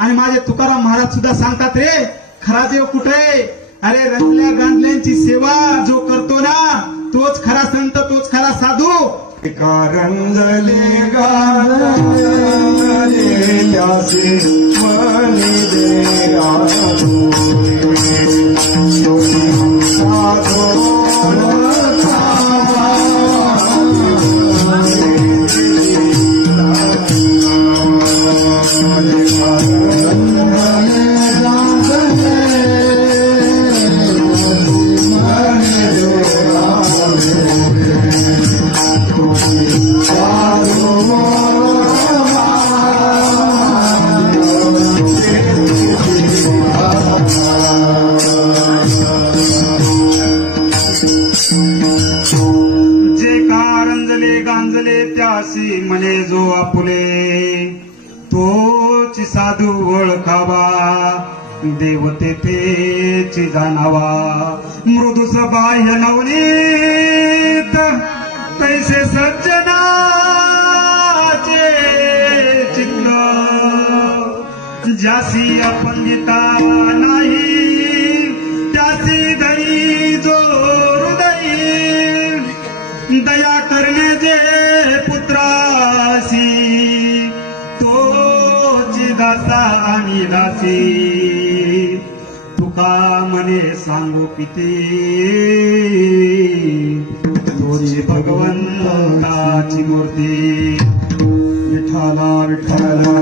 आणि माझे तुकाराम महाराज सुद्धा सांगतात रे, खरा देव कुठे? अरे रंजल्या गांधल्यांची सेवा जो करतो ना तोच खरा संत, तोच खरा साधू. रंजले गांधले त्याचे मनी दे त्यासी म्हणे जो आपुले, तोची साधू ओळखावा, देवते तेची जाणावा. मृदुस बाह्य नवनीत तैसे सज्जनाचे चित्त, ज्यासी अपंगिता नाही त्यासी धरी जो हृदयी, दया करणे जे पुत्रासी तोची दासा आणि दासी. तुका मने सांगू किती, तोची भगवंताची मूर्ती. विठ्ठला विठ्ठला